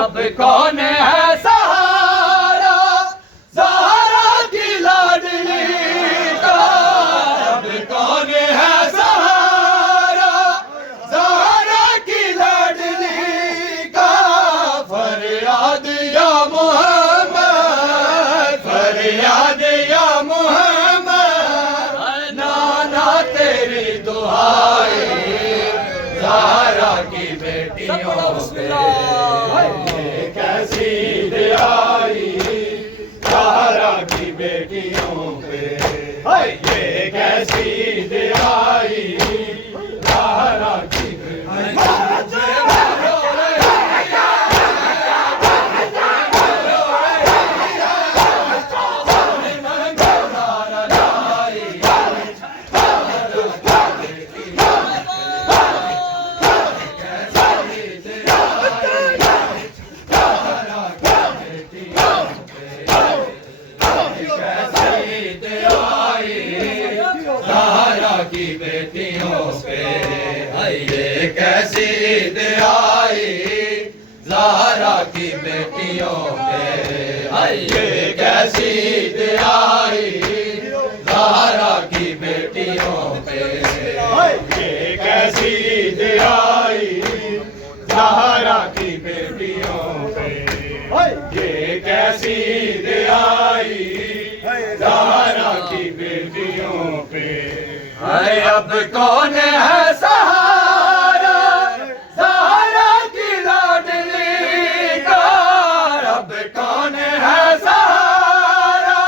अब कौन है सहारा ज़हरा की लाडली का, अब कौन है सहारा ज़हरा की लाडली का। फरियाद या मोहम्मद, फरियाद या मोहम्मद, नाना तेरी दुआएं ज़हरा की बेटियों पे कैसी दयाई ज़हरा की बेटियों पे, ये कैसी दयाई ज़हरा की कैसी दयाई ज़हरा की बेटियों पे, ये कैसी दयाई ज़हरा की बेटियों पे, ये कैसी दयाई ज़हरा की बेटियों पे, ये कैसी दयाई ज़हरा की बेटियों पे। अब कौन है सहारा ज़हरा की लाडली का, अब कौन है सहारा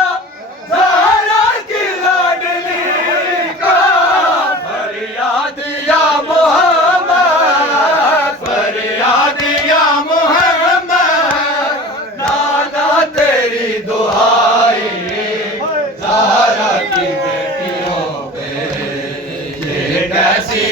ज़हरा की लाडली का। फरियाद या मोहम्मद, फरियाद या मोहम्मद, नाना तेरी दुआएं ज़हरा की बेटियों पे कैसी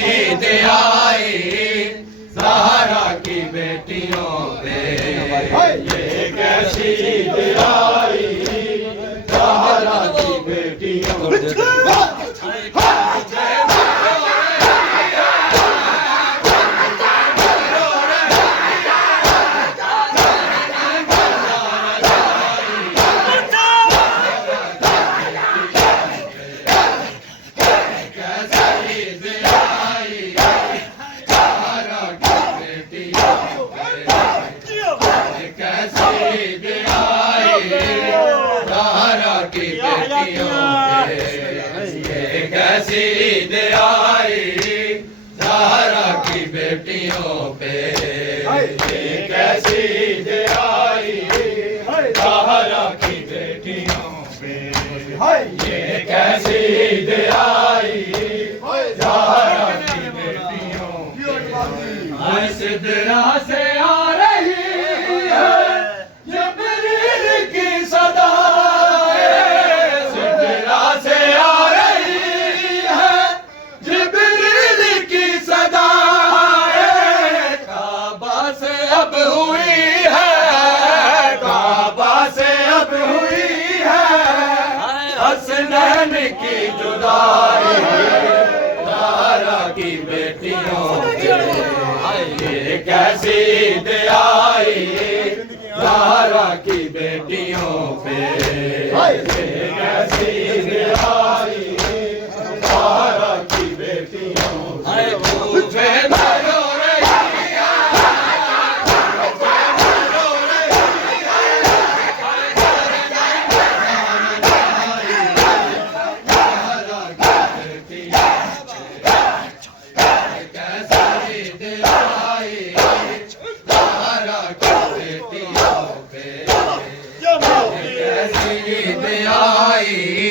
की बेटियों पे ये कैसी दयाई ज़हरा की बेटियों पे ये कैसी दयाई ज़हरा की बेटियों पे सिदरा से आ रही है जिब्रील की सदा सिदरा से आ रही है जिब्रील की सदा काबा से अब हुई है काबा से अब हुई है हसनैन की जुदाई ज़हरा की बेटियों ये कैसी दयाई ज़हरा की बेटियों पे ये कैसी दयाई ज़हरा की बेटियों पे मुझे रो रही है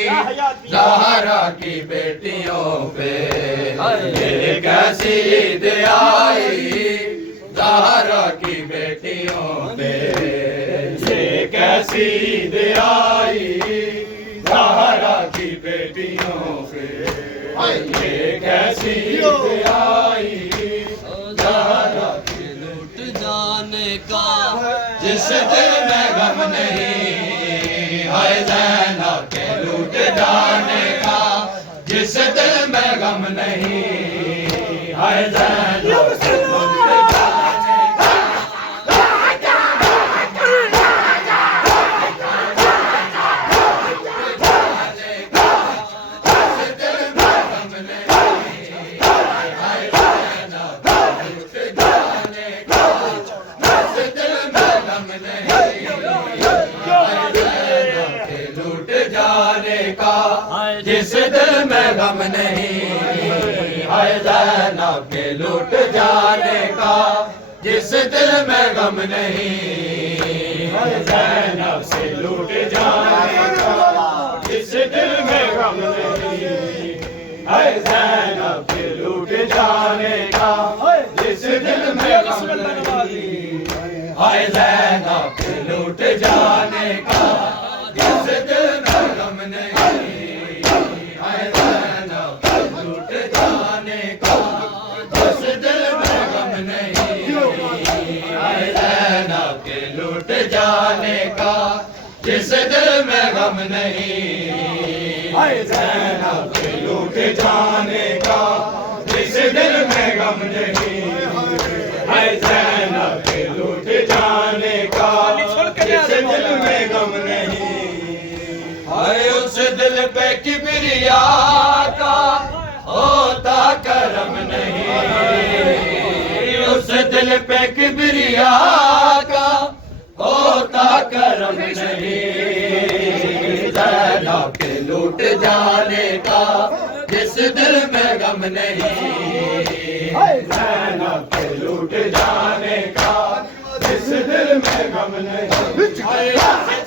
ज़हरा की बेटियों पे ये कैसी दयाई ज़हरा की बेटियों पे ये कैसी दयाई ज़हरा की बेटियों पे ये कैसी दयाई ज़हरा की लूट जाने का जिस दिल में गम नहीं हाय ज़ैनब के लूट जाने का जिस दिल में गम नहीं हाय ज़ैनब के लूट जाने का जिस दिल में गम नहीं हाय ज़ैनब के लूट जाने का जिस दिल में गम नहीं लूट जाने का जिस दिल में गम नहीं हाय ज़ैनब के लूट जाने का जिस दिल में गम नहीं हाय ज़ैनब से लूट जाने का जिस दिल में गम नहीं हाय ज़ैनब के लूट जाने का जिस दिल में गम नहीं हाय ज़ैनब के लूट जाने का जिस दिल में गम नहीं हाय ज़ैनब के लूट जाने का जिस दिल में गम नहीं हाय ज़ैनब के लूट जाने का जिस दिल में गम नहीं हाय ज़ैनब के लूट जाने का जिस दिल में गम नहीं हाय ज़ैनब के लूट जाने का जिस दिल में गम नहीं हाय उस दिल पे किबरिया का होता करम नहीं उस दिल पे किबरिया का होता करम नहीं ज़ैनब के लूट जाने का जिस दिल में गम नहीं ज़ैनब के लूट जाने का जिस दिल में गम नहीं